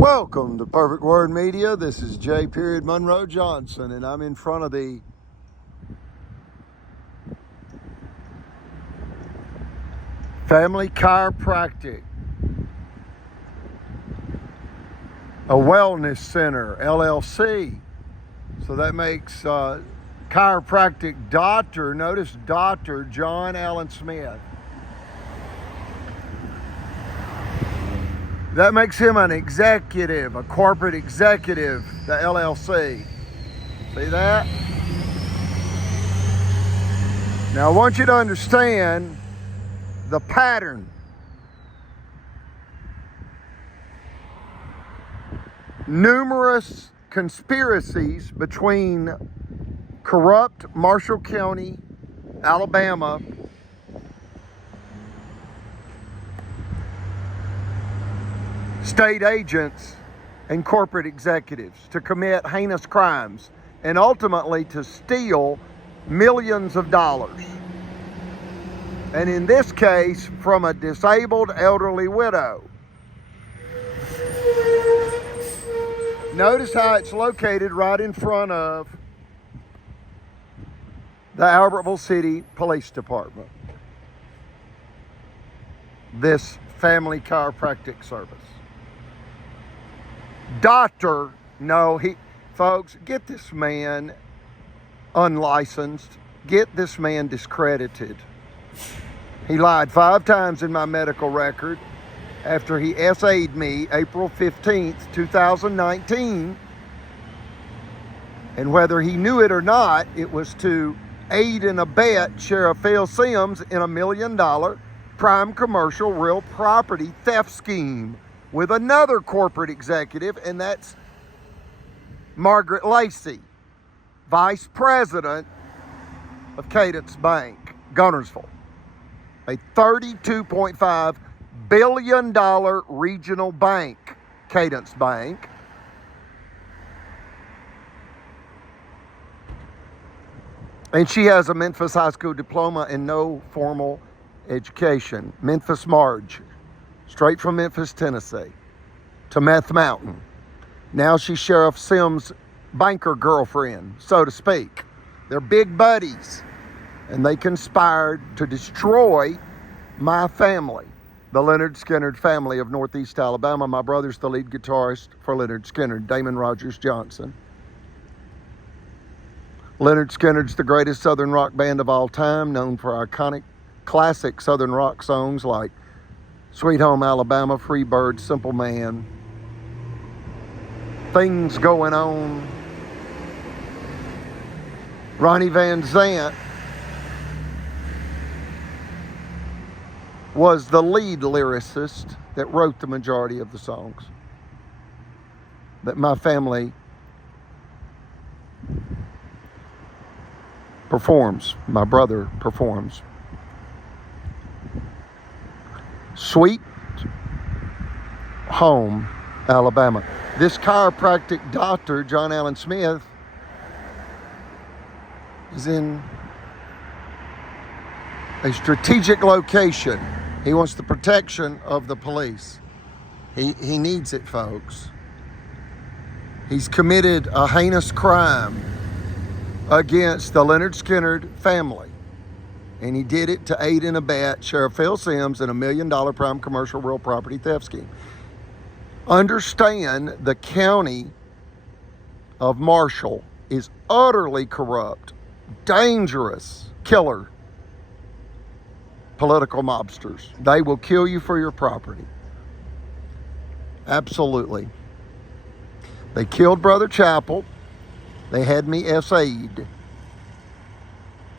Welcome to Perfect Word Media. This is J. Monroe Johnson, and I'm in front of the Family Chiropractic, a wellness center, LLC. So that makes chiropractic doctor, notice Dr. John Allen Smith. That makes him an executive, a corporate executive, the LLC. See that? Now I want you to understand the pattern. Numerous conspiracies between corrupt Marshall County, Alabama, state agents and corporate executives to commit heinous crimes and ultimately to steal millions of dollars. And in this case, from a disabled elderly widow. Notice how it's located right in front of the Albertville City Police Department. This family chiropractic service. Doctor, no, folks, get this man unlicensed. Get this man discredited. He lied 5 times in my medical record after he SA'd me April 15th, 2019. And whether he knew it or not, it was to aid and abet Sheriff Phil Sims in $1 million prime commercial real property theft scheme with another corporate executive, and that's Margaret Lacey, Vice President of Cadence Bank, Gunnersville, a $32.5 billion regional bank, Cadence Bank. And she has a Memphis high school diploma and no formal education. Memphis Marge, straight from Memphis, Tennessee, to Meth Mountain. Now she's Sheriff Sims' banker girlfriend, so to speak. They're big buddies, and they conspired to destroy my family, the Leonard Skinner family of Northeast Alabama. My brother's the lead guitarist for Leonard Skinner, Damon Rogers Johnson. Leonard Skinner's the greatest Southern rock band of all time, known for iconic classic Southern rock songs like Sweet Home Alabama, Free Bird, Simple Man, Things Going On. Ronnie Van Zant was the lead lyricist that wrote the majority of the songs that my family performs, my brother performs. Sweet Home, Alabama. This chiropractic doctor, John Allen Smith, is in a strategic location. He wants the protection of the police. He needs it, folks. He's committed a heinous crime against the Leonard Skinner family. And he did it to aid and abet Sheriff Phil Sims in $1 million prime commercial real property theft scheme. Understand, the county of Marshall is utterly corrupt, dangerous killer political mobsters. They will kill you for your property. Absolutely. They killed Brother Chappell. They had me SA'd.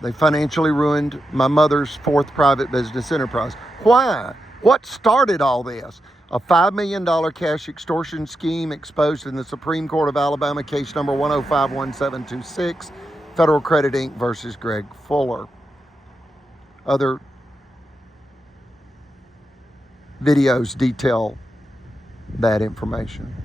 They financially ruined my mother's 4th private business enterprise. Why? What started all this? A $5 million cash extortion scheme exposed in the Supreme Court of Alabama, case number 1051726, Federal Credit Inc. versus Greg Fuller. Other videos detail that information.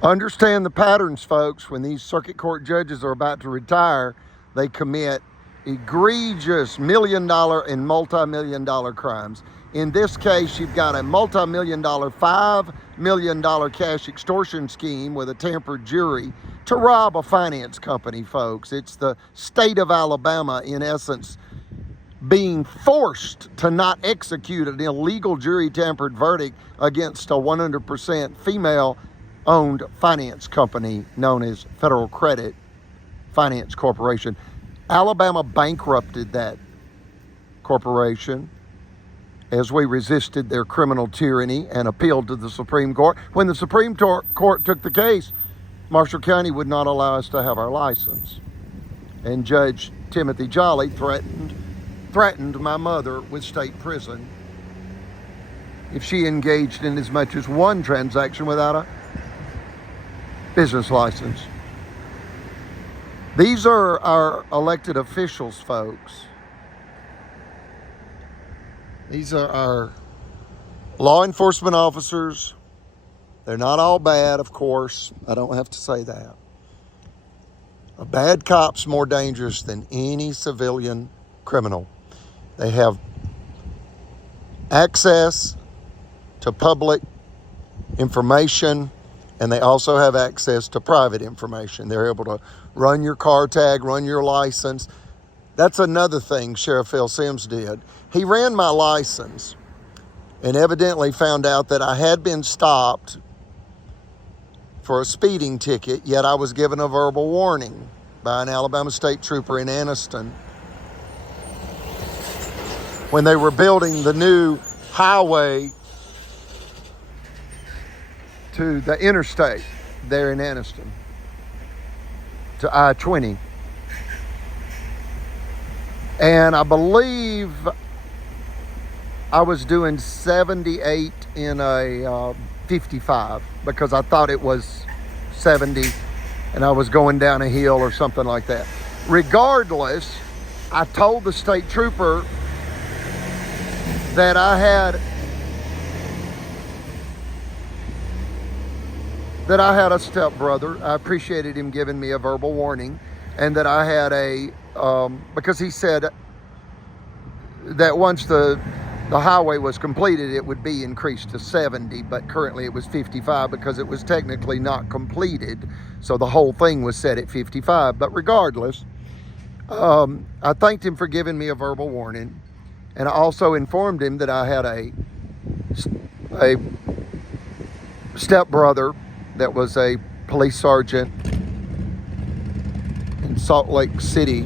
Understand the patterns, folks. When these circuit court judges are about to retire, they commit egregious million-dollar and multi-million-dollar crimes. In this case, you've got a multi-million-dollar, $5 million cash extortion scheme with a tampered jury to rob a finance company, folks. It's the state of Alabama, in essence, being forced to not execute an illegal jury tampered verdict against a 100% female-owned finance company known as Federal Credit Finance Corporation. Alabama bankrupted that corporation as we resisted their criminal tyranny and appealed to the Supreme Court. When the Supreme Court took the case, Marshall County would not allow us to have our license. And Judge Timothy Jolly threatened my mother with state prison if she engaged in as much as one transaction without a business license. These are our elected officials, folks. These are our law enforcement officers. They're not all bad, of course. I don't have to say that. A bad cop's more dangerous than any civilian criminal. They have access to public information, and they also have access to private information. They're able to run your car tag, run your license. That's another thing Sheriff Phil Sims did. He ran my license and evidently found out that I had been stopped for a speeding ticket, yet I was given a verbal warning by an Alabama state trooper in Anniston when they were building the new highway to the interstate there in Anniston, to I-20. And I believe I was doing 78 in a 55 because I thought it was 70 and I was going down a hill or something like that. Regardless, I told the state trooper that I had a stepbrother. I appreciated him giving me a verbal warning, and that I had because he said that once the highway was completed, it would be increased to 70, but currently it was 55 because it was technically not completed. So the whole thing was set at 55. But regardless, I thanked him for giving me a verbal warning. And I also informed him that I had a stepbrother that was a police sergeant in Salt Lake City,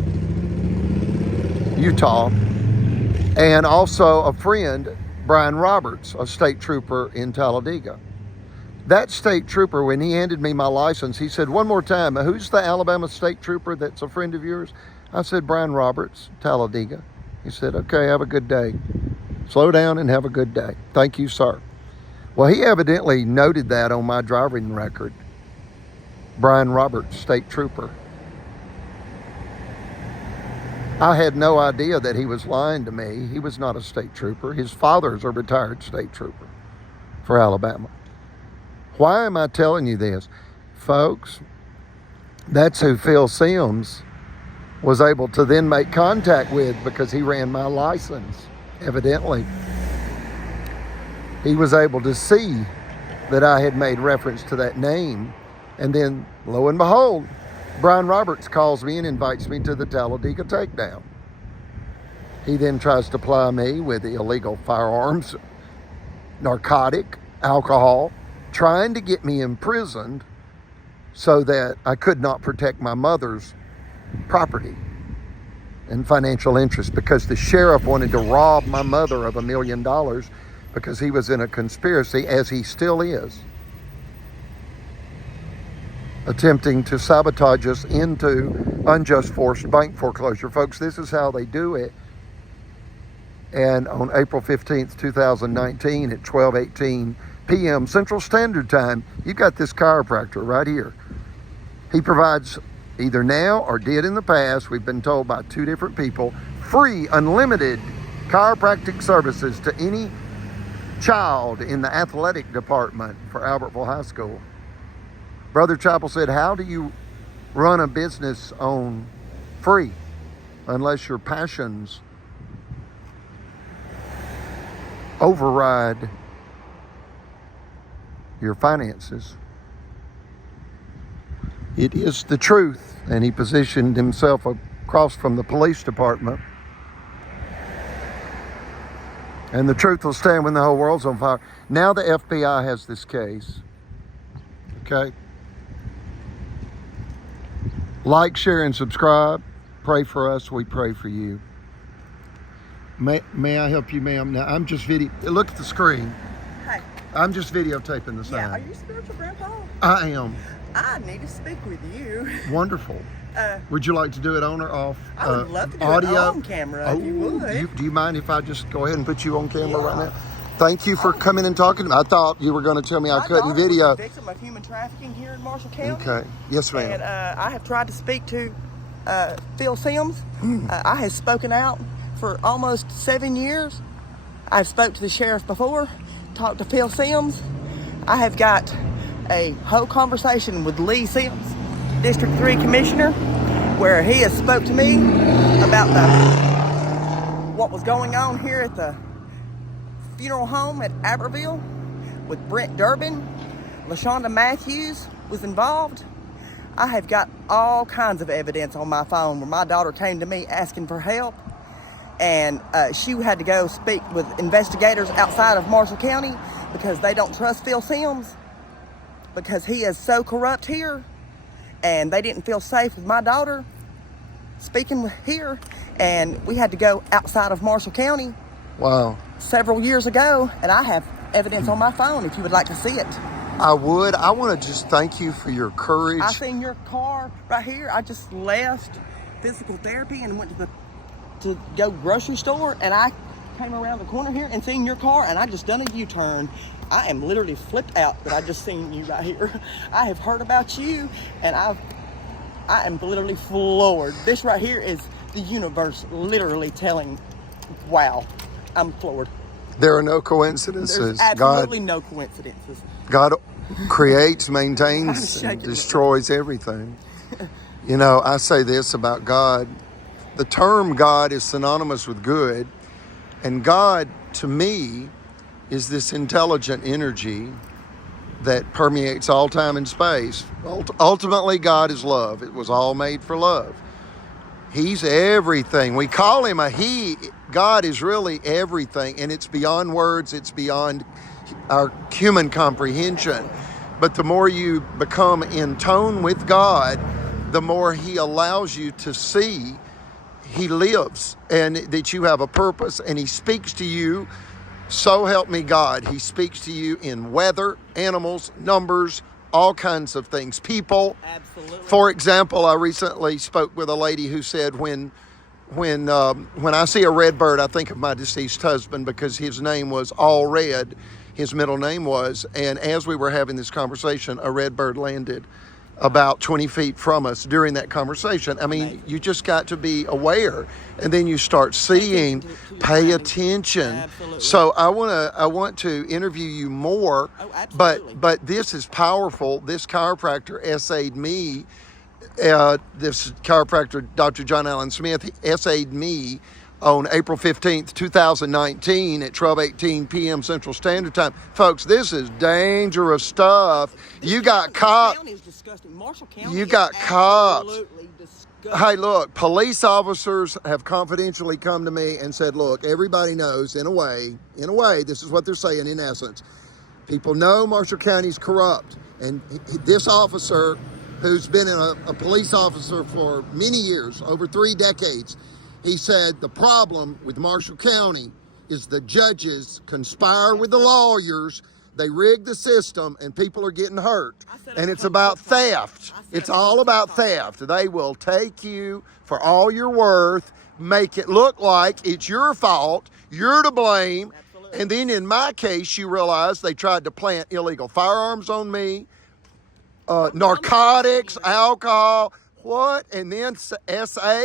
Utah, and also a friend, Brian Roberts, a state trooper in Talladega. That state trooper, when he handed me my license, he said, "One more time, who's the Alabama state trooper that's a friend of yours?" I said, "Brian Roberts, Talladega." He said, "Okay, have a good day. Slow down and have a good day. Thank you, sir." Well, he evidently noted that on my driving record. Brian Roberts, state trooper. I had no idea that he was lying to me. He was not a state trooper. His father's a retired state trooper for Alabama. Why am I telling you this? Folks, that's who Phil Sims was able to then make contact with because he ran my license, evidently. He was able to see that I had made reference to that name. And then, lo and behold, Brian Roberts calls me and invites me to the Talladega takedown. He then tries to ply me with illegal firearms, narcotic, alcohol, trying to get me imprisoned so that I could not protect my mother's property and financial interest, because the sheriff wanted to rob my mother of $1 million because he was in a conspiracy, as he still is, attempting to sabotage us into unjust forced bank foreclosure. Folks, this is how they do it. And on April 15th, 2019 at 12:18 p.m. Central Standard Time, you got this chiropractor right here. He provides, either now or did in the past, we've been told by 2 different people, free, unlimited chiropractic services to any child in the athletic department for Albertville High School. Brother Chappell said, "How do you run a business on free?" unless your passions override your finances. It is the truth. And he positioned himself across from the police department. And the truth will stand when the whole world's on fire. Now the FBI has this case. Okay? Like, share, and subscribe. Pray for us. We pray for you. May I help you, ma'am? Now, I'm just look at the screen. Hey. I'm just videotaping the sound. Yeah, are you spiritual grandpa? I am. I need to speak with you. Wonderful. Would you like to do it on or off? I would love to do audio? it on camera if you would. Do you mind if I just go ahead and put you on camera right now? Thank you for coming and talking to me. I thought you were going to tell me I couldn't video. Was a victim of human trafficking here in Marshall County. Okay. Yes, ma'am. And I have tried to speak to Phil Sims. I have spoken out for almost 7 years. I've spoke to the sheriff before, talked to Phil Sims. I have got a whole conversation with Lee Sims, District 3 Commissioner, where he has spoke to me about what was going on here at the funeral home at Aberville with Brent Durbin. LaShonda Matthews was involved. I have got all kinds of evidence on my phone where my daughter came to me asking for help, and she had to go speak with investigators outside of Marshall County because they don't trust Phil Sims because he is so corrupt here, and they didn't feel safe with my daughter speaking here, and we had to go outside of Marshall County. Wow. Several years ago, and I have evidence on my phone if you would like to see it. I would. I want to just thank you for your courage. I seen your car right here. I just left physical therapy and went to go grocery store, and I came around the corner here and seen your car, and I just done a U-turn. I am literally flipped out that I just seen you right here. I have heard about you, and I am literally floored. This right here is the universe literally telling, wow, I'm floored. There are no coincidences. There's absolutely no coincidences. God creates, maintains, and destroys everything. You know, I say this about God. The term God is synonymous with good. And God, to me, is this intelligent energy that permeates all time and space. Ultimately, God is love. It was all made for love. He's everything. We call him a he. God is really everything, and it's beyond words. It's beyond our human comprehension. But the more you become in tone with God, the more he allows you to see he lives and that you have a purpose, and he speaks to you. So help me God. He speaks to you in weather, animals, numbers, all kinds of things, people. Absolutely. For example, I recently spoke with a lady who said when I see a red bird, I think of my deceased husband because his name was All Red, his middle name was. And as we were having this conversation, a red bird landed about 20 feet from us during that conversation. I mean, you just got to be aware, and then you start seeing, pay attention. Absolutely. So I want to interview you more. Oh, absolutely. But this is powerful. This chiropractor essayed me. This chiropractor, Dr. John Allen Smith, essayed me on April 15th, 2019 at 12:18 p.m. Central Standard Time. Folks, this is dangerous stuff. You got cops. Marshall County You got cops. Absolutely disgusting. Hey, look, police officers have confidentially come to me and said, look, everybody knows in a way, this is what they're saying in essence. People know Marshall County's corrupt. And this officer, who's been a police officer for many years, over 3 decades, he said the problem with Marshall County is the judges conspire with the lawyers. They rig the system and people are getting hurt. And it's about theft. It's all about theft. They will take you for all you're worth, make it look like it's your fault, you're to blame. And then in my case, you realize they tried to plant illegal firearms on me, narcotics, alcohol, what? And then SA.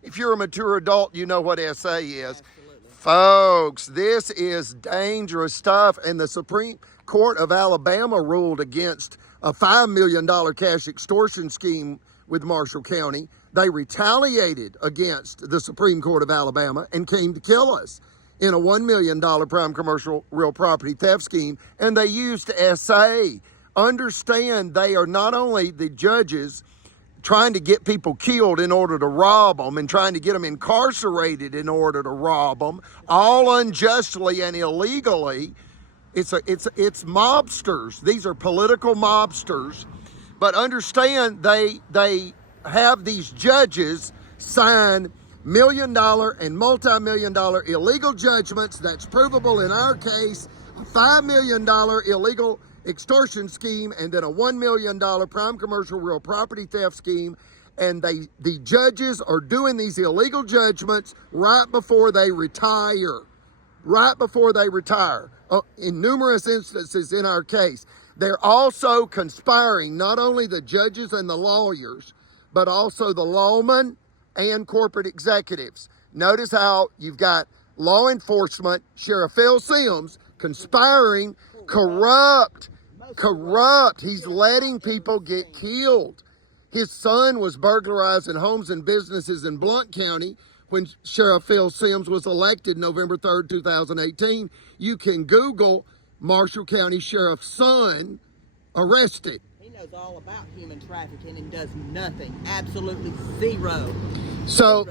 If you're a mature adult, you know what SA is. Absolutely. Folks, this is dangerous stuff. And the Supreme Court of Alabama ruled against a $5 million cash extortion scheme with Marshall County. They retaliated against the Supreme Court of Alabama and came to kill us in a $1 million prime commercial real property theft scheme, and they used SA. Understand, they are not only the judges trying to get people killed in order to rob them and trying to get them incarcerated in order to rob them, all unjustly and illegally. It's mobsters. These are political mobsters. But understand, they have these judges sign $1 million and multi-million-dollar illegal judgments. That's provable in our case. A $5 million illegal extortion scheme, and then a $1 million prime commercial real property theft scheme. And the judges are doing these illegal judgments right before they retire. Right before they retire. In numerous instances in our case. They're also conspiring, not only the judges and the lawyers, but also the lawmen and corporate executives. Notice how you've got law enforcement, Sheriff Phil Sims, conspiring, corrupt. He's letting people get killed. His son was burglarizing homes and businesses in Blount County when Sheriff Phil Sims was elected November 3rd, 2018. You can Google Marshall County Sheriff's son arrested. He knows all about human trafficking and does nothing. Absolutely zero. So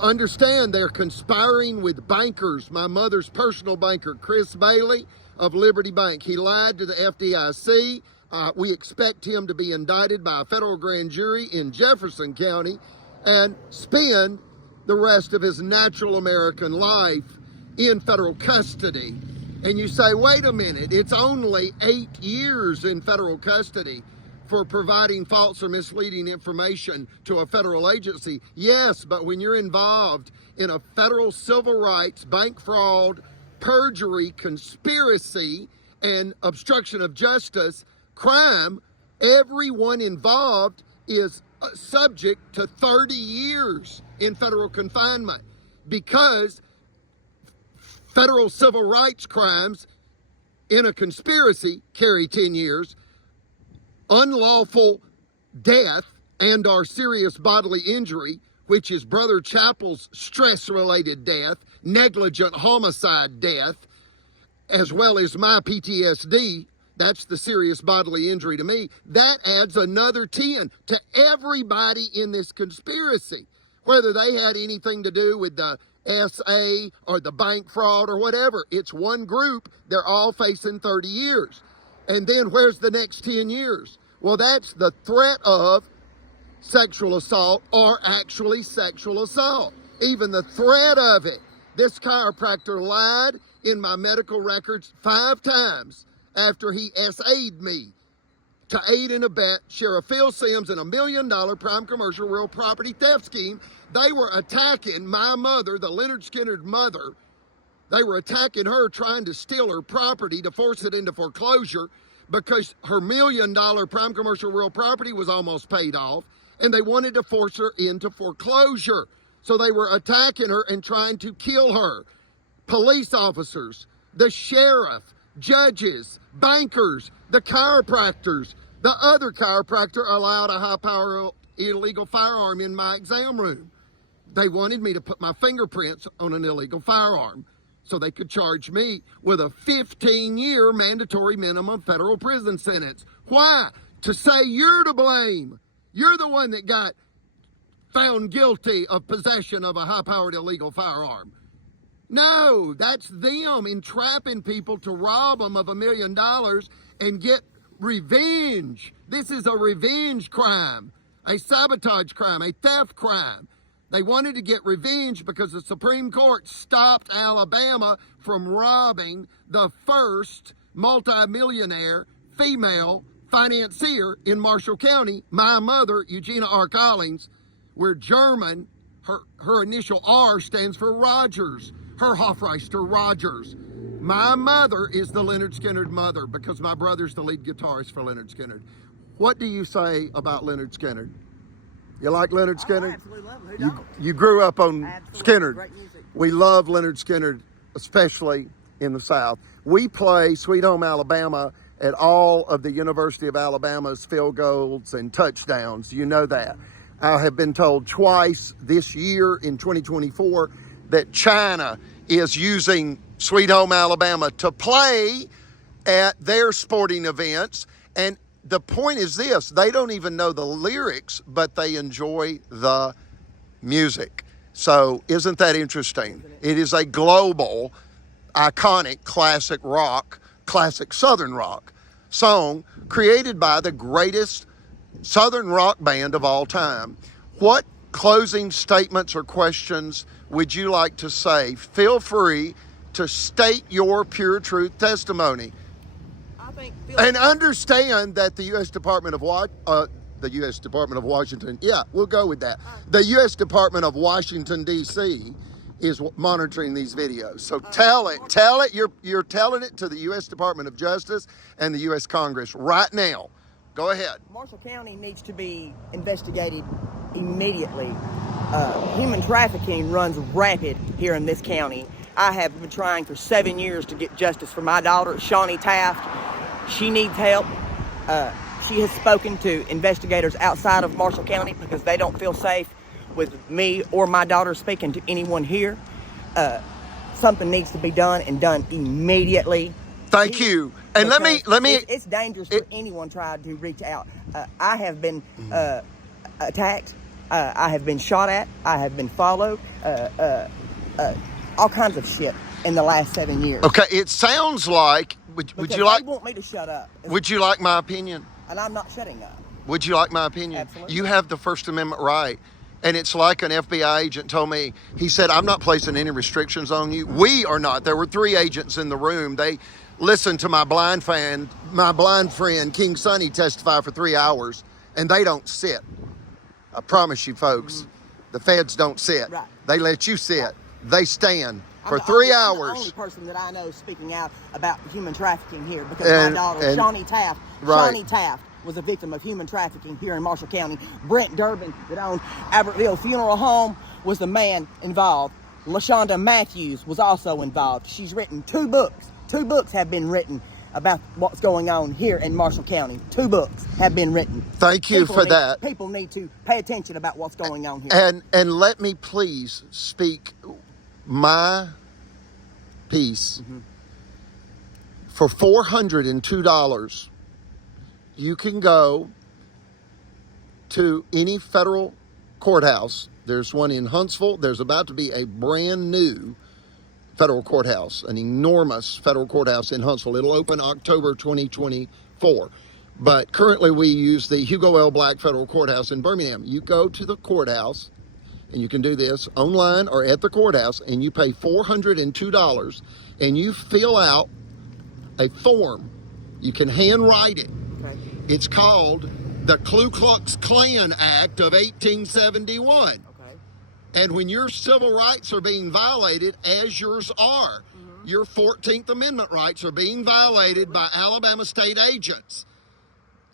understand, they're conspiring with bankers. My mother's personal banker, Chris Bailey of Liberty Bank. He lied to the FDIC. We expect him to be indicted by a federal grand jury in Jefferson County and spend the rest of his natural American life in federal custody. And you say, wait a minute, it's only 8 years in federal custody for providing false or misleading information to a federal agency. Yes, but when you're involved in a federal civil rights, bank fraud, perjury, conspiracy, and obstruction of justice crime, everyone involved is subject to 30 years in federal confinement, because federal civil rights crimes in a conspiracy carry 10 years. Unlawful death and or serious bodily injury, which is Brother Chappell's stress-related death, negligent homicide death, as well as my PTSD, that's the serious bodily injury to me, that adds another 10 to everybody in this conspiracy, whether they had anything to do with the SA or the bank fraud or whatever. It's one group. They're all facing 30 years. And then where's the next 10 years? Well, that's the threat of sexual assault or actually sexual assault. Even the threat of it. This chiropractor lied in my medical records 5 times after he SA'd me to aid and abet Sheriff Phil Sims in a $1 million prime commercial real property theft scheme. They were attacking my mother, the Leonard Skinner mother. They were attacking her, trying to steal her property to force it into foreclosure because her $1 million prime commercial real property was almost paid off, and they wanted to force her into foreclosure. So they were attacking her and trying to kill her. Police officers, the sheriff, judges, bankers, the chiropractors. The other chiropractor allowed a high-power illegal firearm in my exam room. They wanted me to put my fingerprints on an illegal firearm so they could charge me with a 15-year mandatory minimum federal prison sentence. Why? To say you're to blame. You're the one that got found guilty of possession of a high-powered illegal firearm. No, that's them entrapping people to rob them of $1 million and get revenge. This is a revenge crime, a sabotage crime, a theft crime. They wanted to get revenge because the Supreme Court stopped Alabama from robbing the first multimillionaire female financier in Marshall County, my mother, Eugenia R. Collins. We're German. Her initial R stands for Rogers. Her Hofreister Rogers. My mother is the Leonard Skinner mother because my brother's the lead guitarist for Leonard Skinner. What do you say about Leonard Skinner? You like Leonard Skinner? I absolutely love him. Who don't? You grew up on Absolutely. Skinner. Great music. We love Leonard Skinner, especially in the South. We play Sweet Home Alabama at all of the University of Alabama's field goals and touchdowns. You know that. I have been told twice this year in 2024 that China is using Sweet Home Alabama to play at their sporting events. And the point is this, they don't even know the lyrics, but they enjoy the music. So isn't that interesting? It is a global, iconic, classic rock, classic Southern rock song created by the greatest Southern rock band of all time. What closing statements or questions would you like to say? Feel free to state your pure truth testimony. And understand that the U.S. Department of Washington, yeah, we'll go with that. The U.S. Department of Washington, D.C. is monitoring these videos. So tell it, you're telling it to the U.S. Department of Justice and the U.S. Congress right now. Go ahead. Marshall County needs to be investigated immediately. Human trafficking runs rampant here in this county. I have been trying for 7 years to get justice for my daughter, Shawnee Taft. She needs help. She has spoken to investigators outside of Marshall County because they don't feel safe with me or my daughter speaking to anyone here. Something needs to be done and done immediately. Thank you. And let me. It's dangerous for anyone trying to reach out. I have been attacked. I have been shot at. I have been followed. All kinds of shit in the last 7 years. Okay, it sounds like. Would you like? They want me to shut up. Would you like my opinion? And I'm not shutting up. Would you like my opinion? Absolutely. You have the First Amendment right. And it's like an FBI agent told me, he said, I'm not placing any restrictions on you. We are not. There were 3 agents in the room. They listened to my blind friend, King Sonny, testify for 3 hours, and they don't sit. I promise you, folks, the feds don't sit. Right. They let you sit. Right. They stand for I'm the 3 only, hours. I'm the only person that I know speaking out about human trafficking here because my daughter, Shawnee Taft, was a victim of human trafficking here in Marshall County. Brent Durbin, that owned Albertville Funeral Home, was the man involved. LaShonda Matthews was also involved. She's written 2 books. 2 books have been written about what's going on here in Marshall County. 2 books have been written. Thank you for that. People need to pay attention about what's going on here. And let me please speak my piece. For $402, you can go to any federal courthouse. There's one in Huntsville. There's about to be a brand new federal courthouse, an enormous federal courthouse in Huntsville. It'll open October 2024. But currently we use the Hugo L. Black Federal Courthouse in Birmingham. You go to the courthouse, and you can do this online or at the courthouse, and you pay $402, and you fill out a form. You can handwrite it. Okay. It's called the Ku Klux Klan Act of 1871. Okay. And when your civil rights are being violated, as yours are, your 14th Amendment rights are being violated by Alabama state agents.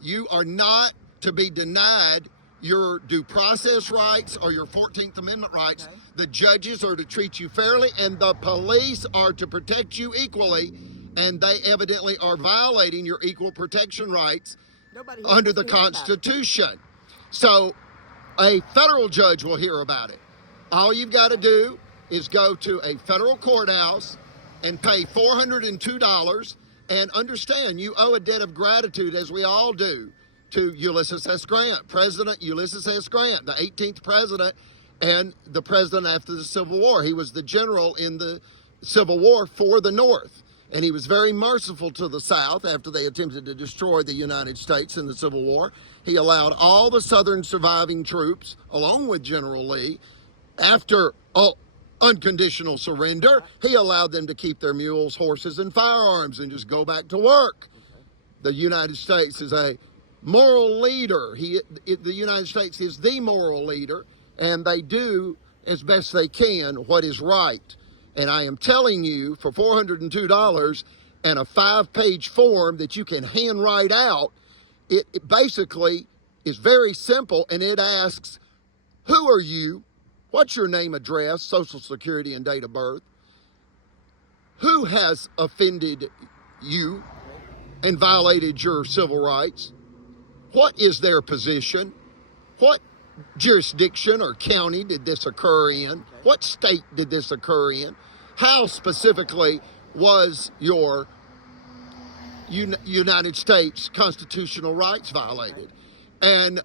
You are not to be denied your due process rights or your 14th Amendment rights. Okay. The judges are to treat you fairly, and the police are to protect you equally, and they evidently are violating your equal protection rights under the Constitution. So a federal judge will hear about it. All you've got to do is go to a federal courthouse and pay $402, and understand you owe a debt of gratitude, as we all do, to Ulysses S. Grant, President Ulysses S. Grant, the 18th president and the president after the Civil War. He was the general in the Civil War for the North, and he was very merciful to the South after they attempted to destroy the United States in the Civil War. He allowed all the Southern surviving troops, along with General Lee, after unconditional surrender, he allowed them to keep their mules, horses, and firearms and just go back to work. The United States is a moral leader. The United States is the moral leader, and they do as best they can what is right. And I am telling you, for $402 and a 5-page form that you can handwrite out, it basically is very simple, and it asks, who are you? What's your name, address, social security, and date of birth? Who has offended you and violated your civil rights? What is their position? What jurisdiction or county did this occur in? What state did this occur in? How specifically was your United States constitutional rights violated? And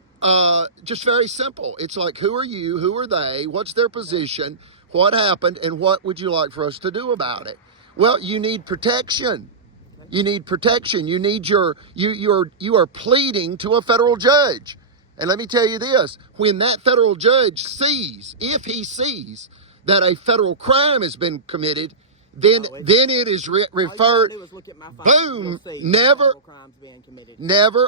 just very simple. It's like, who are you? Who are they? What's their position? What happened? And what would you like for us to do about it? Well, you need protection. You need protection. You need you are pleading to a federal judge. And let me tell you this, when that federal judge sees, if he sees that a federal crime has been committed, then it is referred, boom, never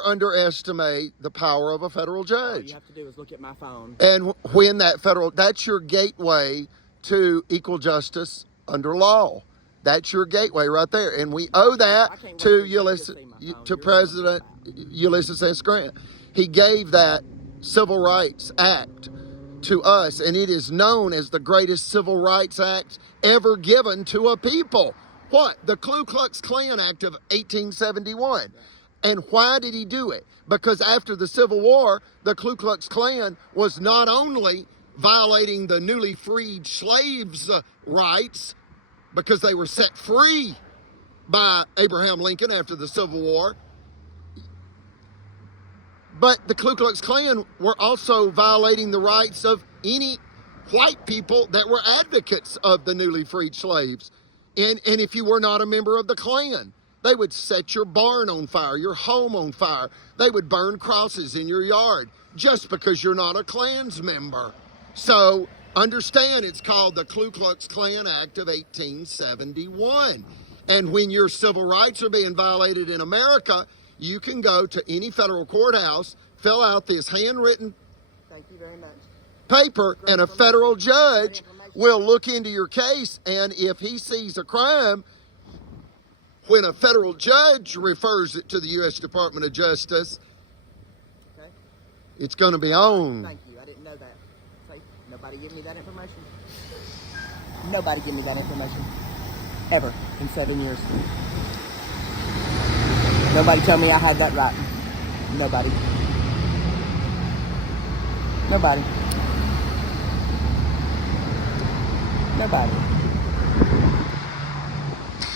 underestimate the power of a federal judge. All you have to do is look at my phone. And when that's your gateway to equal justice under law. That's your gateway right there. And we owe that to President Ulysses S. Grant. He gave that Civil Rights Act to us, and it is known as the greatest Civil Rights Act ever given to a people. What? The Ku Klux Klan Act of 1871. And why did he do it? Because after the Civil War, the Ku Klux Klan was not only violating the newly freed slaves' rights, because they were set free by Abraham Lincoln after the Civil War, but the Ku Klux Klan were also violating the rights of any white people that were advocates of the newly freed slaves. And if you were not a member of the Klan, they would set your barn on fire, your home on fire. They would burn crosses in your yard just because you're not a Klan's member. So understand, it's called the Ku Klux Klan Act of 1871. And when your civil rights are being violated in America, you can go to any federal courthouse, fill out this handwritten paper, and a federal judge will look into your case. And if he sees a crime, when a federal judge refers it to the U.S. Department of Justice, it's going to be on. Thank you. I didn't know that. See, nobody give me that information. Nobody give me that information. Ever in 7 years. Nobody told me I had that right. Nobody. Nobody. Nobody.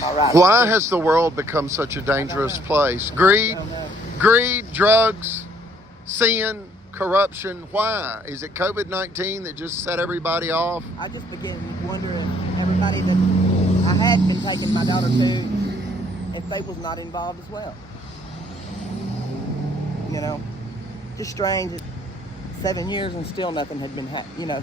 All right. Why has the world become such a dangerous place? Greed, drugs, sin, corruption. Why? Is it COVID-19 that just set everybody off? I just begin to wonder if everybody that I had been taking my daughter to, if they was not involved as well. You know, just strange. 7 years and still nothing had been,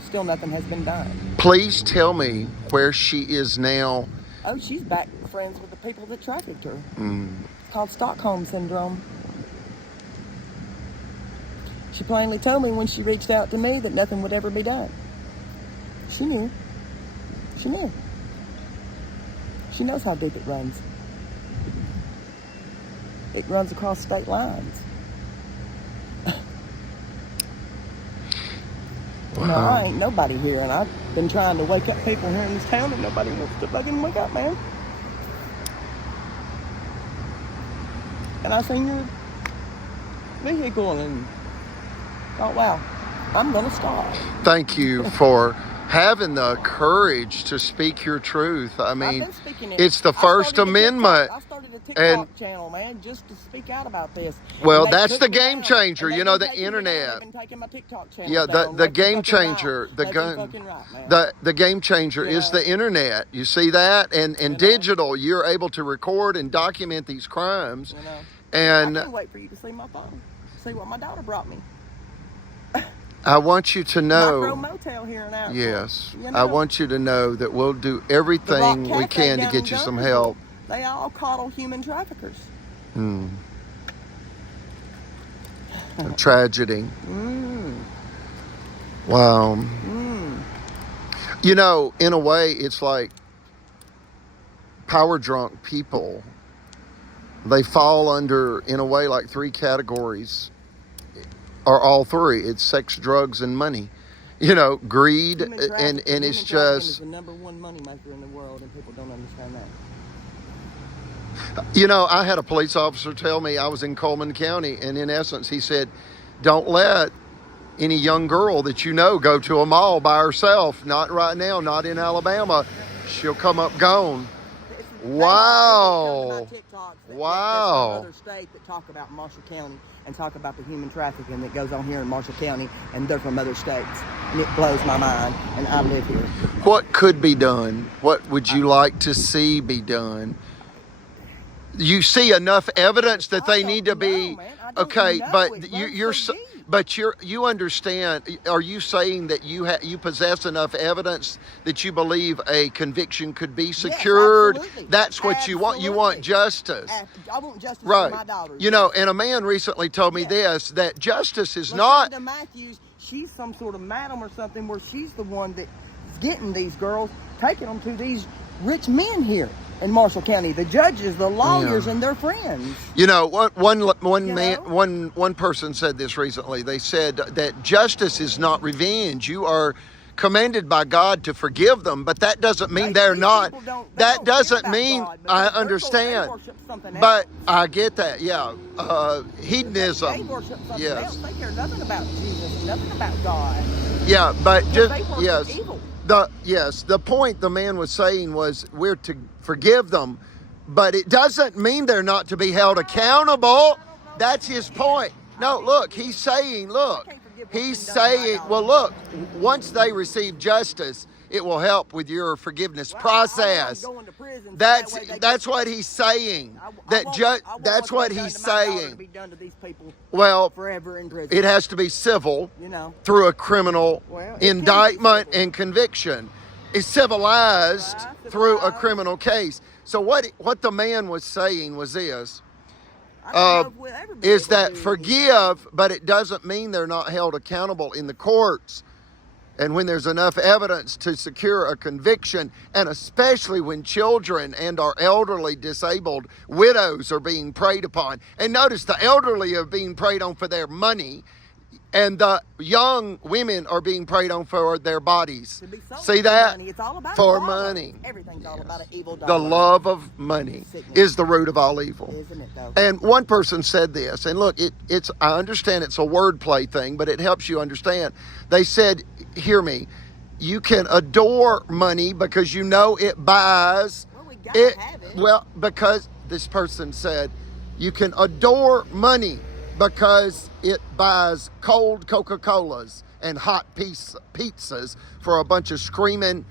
still nothing has been done. Please tell me where she is now. Oh, she's back friends with the people that trafficked her. It's called Stockholm Syndrome. She plainly told me when she reached out to me that nothing would ever be done. She knew. She knew. She knows how deep it runs. It runs across state lines. Wow. No, I ain't nobody here, and I've been trying to wake up people here in this town, and nobody wants to fucking wake up, man. And I seen your vehicle and thought, wow, I'm gonna stop. Thank you for having the courage to speak your truth. I mean, it's the First Amendment. I started a TikTok channel, man, just to speak out about this. Well, that's the game changer. You know, the internet. Yeah, the game changer, the game changer is the internet. You see that, and digital. You're able to record and document these crimes. And I can't wait for you to see my phone. See what my daughter brought me. I want you to know. Micro motel here in Asheville. Yes, I want you to know that we'll do everything we can to get you some help. They all coddle human traffickers. A tragedy. Wow. You know, in a way, it's like power drunk people. They fall under, in a way, like three categories. Or all three. It's sex, drugs, and money. You know, greed, and it's just... is the number one money maker in the world, and people don't understand that. You know, I had a police officer tell me, I was in Coleman County, and in essence, he said, don't let any young girl that you know go to a mall by herself. Not right now, not in Alabama. She'll come up gone. Wow. Wow. Other states that talk about Marshall County and talk about the human trafficking that goes on here in Marshall County, and they're from other states, and it blows my mind. And I live here. What could be done? What would you like to see be done? You see enough evidence that they need to be okay, but you understand. Are you saying that you possess enough evidence that you believe a conviction could be secured? Yes, absolutely. That's what you want. You want justice. I want justice Right. for my daughters. You know, and a man recently told me this, that justice is not. Matthews, she's some sort of madam or something, where she's the one that's getting these girls, taking them to these rich men here in Marshall County. The judges, the lawyers, and their friends. You know, one person said this recently. They said that justice is not revenge. You are commanded by God to forgive them, but that doesn't mean they're not. That doesn't mean, I understand, but I get that. Yeah, hedonism. They worship something Yes. else. They care nothing about Jesus, nothing about God. Yeah, but just They worship yes. evil. The point the man was saying was we're to forgive them, but it doesn't mean they're not to be held accountable. That's his point. No, look, he's saying, well, look, once they receive justice, it will help with your forgiveness process. That's what he's saying. That's what he's saying. Well, forever in prison. it has to be civil, You know. through a criminal Well, it can be indictment civil. and conviction. It's civilized Right, through a civilized. criminal case. So what the man was saying was this, I don't know if we'll ever be is able that to- forgive, but it doesn't mean they're not held accountable in the courts. And when there's enough evidence to secure a conviction, and especially when children and our elderly disabled widows are being preyed upon. And notice the elderly are being preyed on for their money, and the young women are being preyed on for their bodies. To be sold See for that? money. It's all about For a dollar. money. Everything's all about an evil dollar. The love of money Sickness. is the root of all evil. Isn't it, though? And one person said this, and look, it's I understand it's a wordplay thing, but it helps you understand. They said, hear me, you can adore money because you know it buys Well, we gotta have it. Well, because this person said, you can adore money because it buys cold Coca-Colas and hot pizzas for a bunch of screaming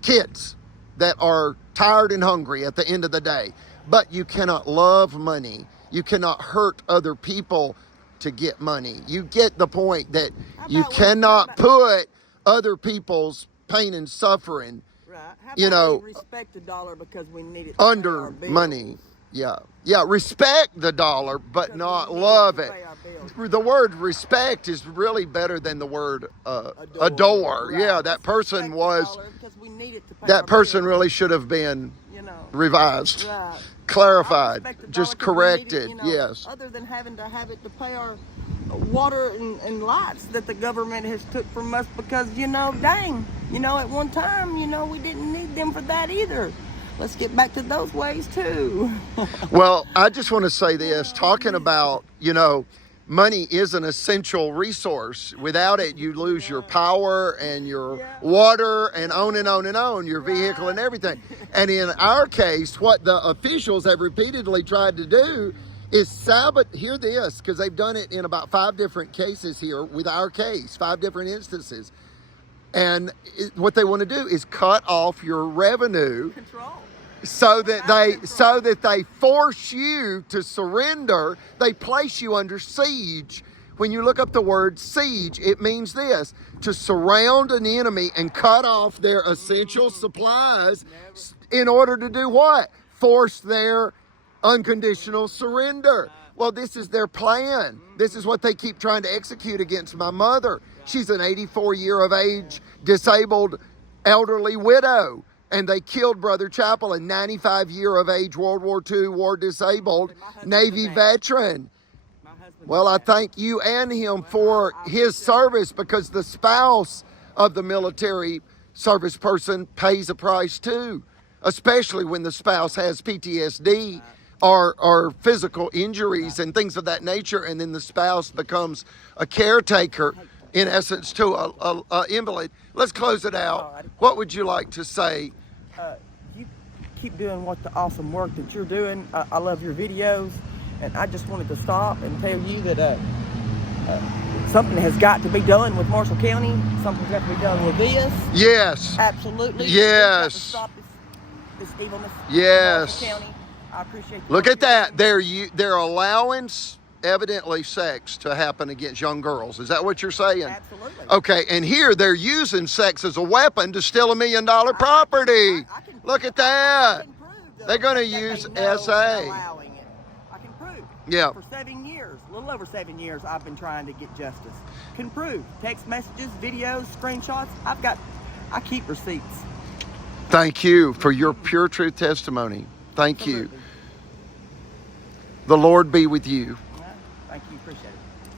kids that are tired and hungry at the end of the day. But you cannot love money. You cannot hurt other people to get money. You get the point that you cannot put other people's pain and suffering Right. How you about know, we respect the dollar because we need it to pay under our bills? money. Yeah, respect the dollar, but Because not we need love to it. pay our bills. The word respect is really better than the word adore. Right. Yeah, that Respect person the was, dollar because we need it to pay that our person bills, really should have been you know. revised, Right. I clarified, respect the just dollar 'cause we need corrected, it, you know, yes. Other than having to have it to pay our water and lights that the government has took from us because, dang, at one time, we didn't need them for that either. Let's get back to those ways too. Well, I just want to say this, talking about, money is an essential resource. Without it, you lose your power and your water and on and on and on, your vehicle and everything. And in our case, what the officials have repeatedly tried to do is hear this, because they've done it in about 5 different cases here with our case, 5 different instances. And what they want to do is cut off your revenue Control. so that they force you to surrender. They place you under siege. When you look up the word siege, it means this: to surround an enemy and cut off their essential supplies in order to do what? Force their unconditional surrender. Well, this is their plan. This is what they keep trying to execute against my mother. She's an 84-year-of-age, disabled, elderly widow. And they killed Brother Chappell, a 95-year-of-age, World War II war-disabled Navy veteran. Well, I thank you and him for his service, because the spouse of the military service person pays a price too, especially when the spouse has PTSD or physical injuries and things of that nature, and then the spouse becomes a caretaker in essence, to a invalid. Let's close it out. Alrighty. What would you like to say? You keep doing what the awesome work that you're doing. I love your videos, and I just wanted to stop and tell you that something has got to be done with Marshall County. Something's got to be done with this. Yes. Absolutely. Yes. We've got to stop this evilness. Yes. In Marshall County. I appreciate you. Look at that. They're allowing evidently sex to happen against young girls. Is that what you're saying? Absolutely. Okay, and here they're using sex as a weapon to steal $1 million property. I can Look at I that. can prove They're going to that use they know SA. they're allowing it. I can prove. Yeah. For 7 years, a little over 7 years, I've been trying to get justice. Can prove. Text messages, videos, screenshots. I keep receipts. Thank you for your pure truth testimony. Thank you. Absolutely. The Lord be with you. Thank you. Appreciate it.